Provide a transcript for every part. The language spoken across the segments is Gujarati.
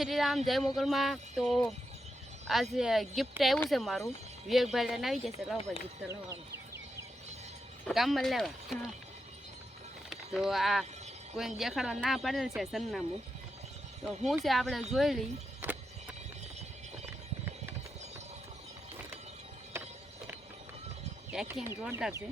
શ્રી રામ, જય મોગલમાં. તો આજે ગિફ્ટ આવ્યું છે મારું, વિવેકભાઈ લઈને આવી જશે. લાવો ભાઈ, ગિફ્ટ લાવવાનું ગામમાં લેવા. તો આ કોઈને દેખાડવા ના પાડેલ છે સરનામું, તો શું છે આપણે જોઈ લઈ. પેકિંગ જોરદાર છે.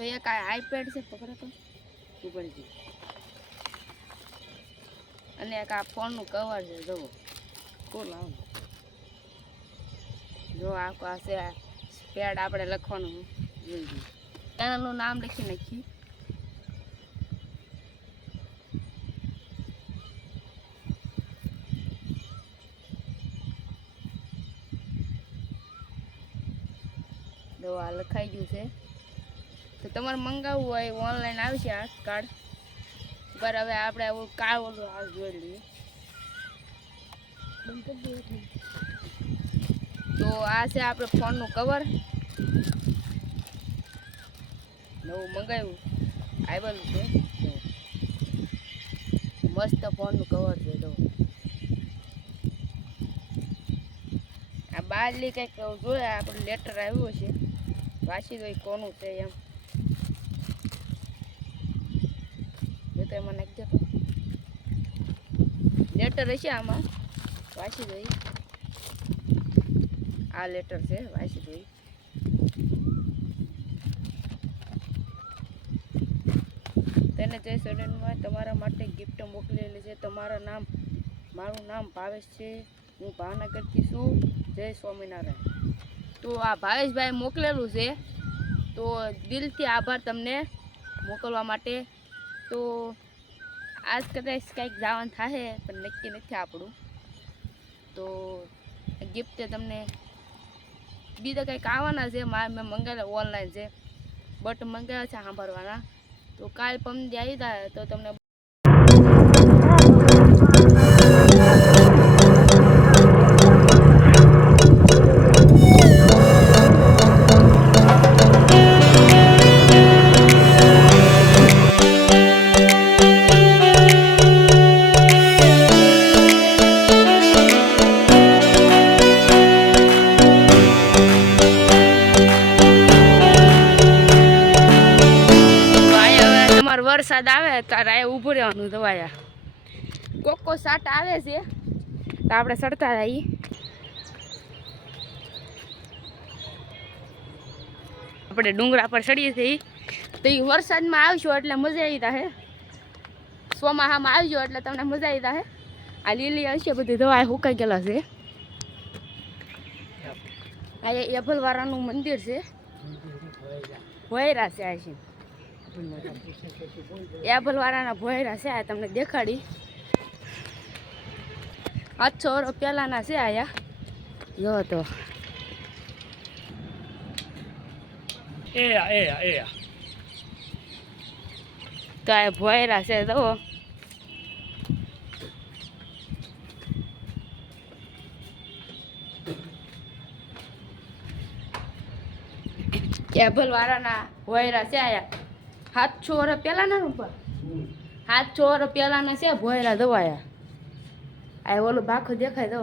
તો એક આ આઈપેડ છે, પકડો તો ઉપર જી. અને એક આ ફોનનું કવર છે, જુઓ કોલ આવો. જો આ છે પેડ, આપણે લખવાનું જોઈએ. ચેનલનું નામ લખી નાખી. જો આ લખાઈ ગયું છે. તો તમારે મંગાવવું હોય ઓનલાઈન આવશે આ કાર્ડ પર. હવે આપણે આવું કાર્ડ ઓલું આ જોઈ લઈએ. તો આ છે આપણે ફોનનું કવર, નવું મંગાવ્યું આવેલું છે. મસ્ત ફોનનું કવર છે. તો આ બારલી કંઈક જોયા આપણે લેટર આવ્યું છે, વાંચી દો કોનું છે એમ. તો એમાં નાખજો, લેટર હશે આમાં, વાંચી દઈ. આ લેટર છે, વાંચી દઈ. તેને જય સડનમાં તમારા માટે ગિફ્ટ મોકલેલી છે. તમારા નામ, મારું નામ ભાવેશ છે, હું ભાવનગરથી છું. જય સ્વામિનારાયણ. તો આ ભાવેશભાઈ મોકલેલું છે, તો દિલથી આભાર તમને મોકલવા માટે. તો આજ કદાચ કંઈક જવાનું થાય પણ નક્કી નથી આપણું. તો ગિફ્ટ તમને બીજા કંઈક આવવાના છે. મેં મંગાવેલા ઓનલાઈન છે, બટ મંગાવ્યા છે સાંભળવાના. તો કાલ પમદી આવી જાય તો તમને વરસાદ આવે ત્યારે આ ઊભું રહેવાનું. દવાયા કોકો સાટ આવે છે તો આપણે સડતા જઈએ. આપણે ડુંગરા પર ચડીએ છીએ તો એ વરસાદમાં આવશો એટલે મજા આવી જશે. ચોમાસામાં આવજો એટલે તમને મજા આવી જશે. આ લીલી હશે બધી દવા સુકાઈ ગયેલા છે. આ એભલવાળાનું મંદિર છે, ભોયરા છે. આ છે એભલવાળાના ભોયરા છે. આ તમને દેખાડી 800 વર્ષ પહેલાના છે. આયા જો તો તો આ ભોયરા છે. તો એભલવાળાના ભોયરા છે. આયા 700 વર્ષ પહેલાના ઉપર 700 વર્ષ પહેલાના છે ભોયરા દવાયા. આ ઓલું ભાખું દેખાય દો.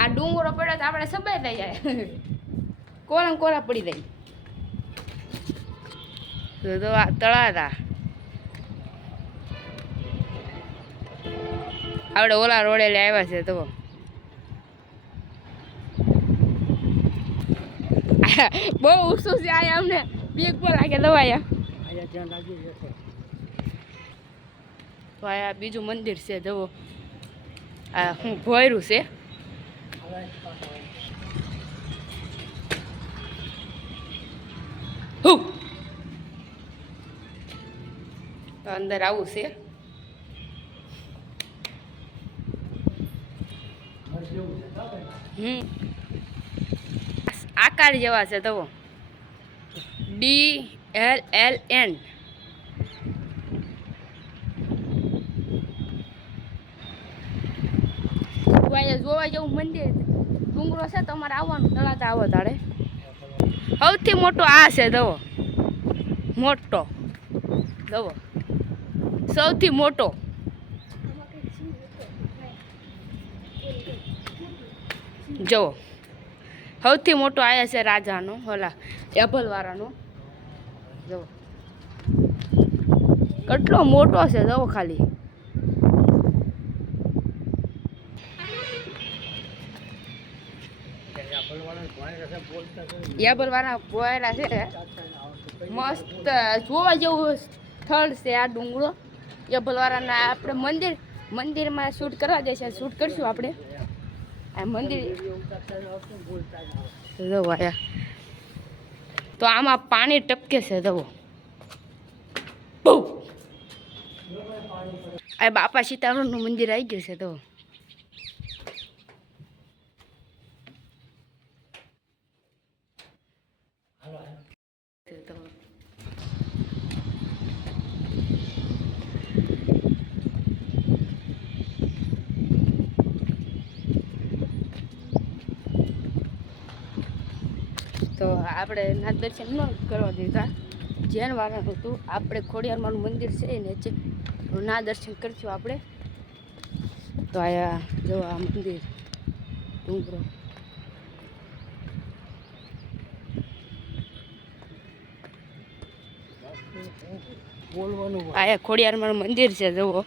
આ ડુંગરો પડ્યો તો આપણે સબાઈ થઈ જાય, કોરા કોરા પડી જાય. તો આ તળાતા આપણે ઓલા રોડે આવ્યા છે. તો બહુ ઉસું છે. આયા અમને બીક પર લાગે દવાયા. તો આ બીજું મંદિર છે. જુઓ આ હું ભોયરું છે. અંદર આવું છે. આકાર જેવા છે. તો DLLN. જોવા જેવું મંદિર ડુંગરો છે, તમારે આવવાનું તળાજા આવો તારે. સૌથી મોટો આ છે દવો, મોટો દવો સૌથી મોટો. જુઓ સૌથી મોટો આયા છે રાજાનો, ઓલા એભલવાળાનો. જુઓ કેટલો મોટો છે, જુઓ ખાલી. એભલવાળા ભોયરા છે, મસ્ત જોવા જેવું સ્થળ છે આ ડુંગરો. એભલવાળાના આપણે મંદિરમાં શૂટ કરવા દે છે, શૂટ કરશું આપણે આ મંદિર. તો આમાં પાણી ટપકે છે, જવો બહુ. આ બાપા સીતારામનું મંદિર આવી ગયું છે. તો તો આપણે ના દર્શન ન કરવા દીધા, જૈન વાળાનું હતું. આપણે ખોડિયારમાંનું મંદિર છે નીચે, ના દર્શન કરશું આપણે. તો આયા જો આ મંદિર ડુંગરો, આયા ખોડિયારમાંનું મંદિર છે. જુઓ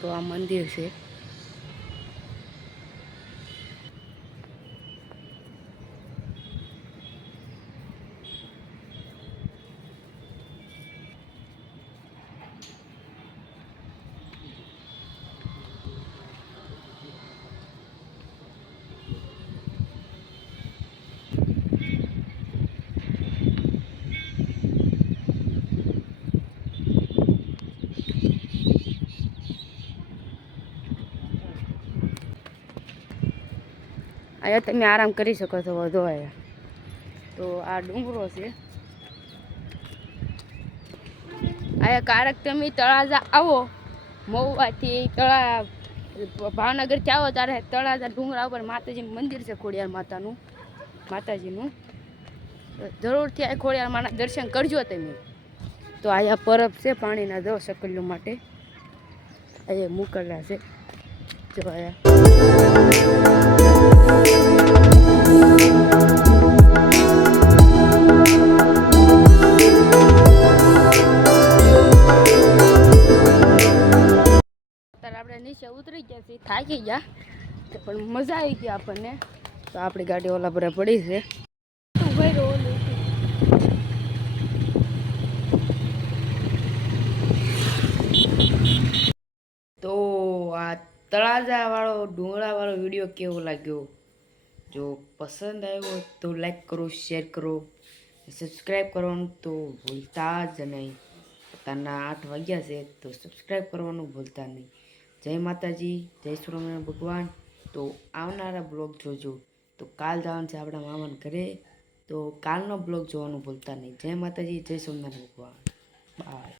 તો આ મંદિર છે. અહીંયા તમે આરામ કરી શકો છો. વધુ અહીંયા તો આ ડુંગરો છે. અહીંયા કારક તમે તળાજા આવો, મહુવાથી ભાવનગરથી આવો ત્યારે તળાજા ડુંગરા ઉપર માતાજીનું મંદિર છે, ખોડિયાર માતાજીનું. જરૂરથી આ ખોડિયાર માના દર્શન કરજો તમે. તો અહીંયા પરબ છે પાણીના, જો સકલિયો માટે અહીંયા મોકલ્યા છે. જો આપણે નીચે ઉતરી ગયા છીએ, થાકી ગયા પણ મજા આવી ગઈ આપણને. તો આપણી ગાડી ઓલા પર પડી છે. તો આ તળાજા વાળો ડુંગરા વાળો વિડીયો કેવો લાગ્યો? જો પસંદ આવ્યો તો લાઈક કરો, શેર કરો, સબસ્ક્રાઈબ કરવાનું તો ભૂલતા જ નહીં. પોતાના 8 વાગ્યા છે તો સબસ્ક્રાઈબ કરવાનું ભૂલતા નહીં. જય માતાજી, જય સ્વામિનારાયણ ભગવાન. તો આવનારા બ્લોગ જોજો. તો કાલ જવાનું છે આપણા મામાના ઘરે, તો કાલનો બ્લોગ જોવાનું ભૂલતા નહીં. જય માતાજી, જય સ્વામિનારાયણ ભગવાન. બાય.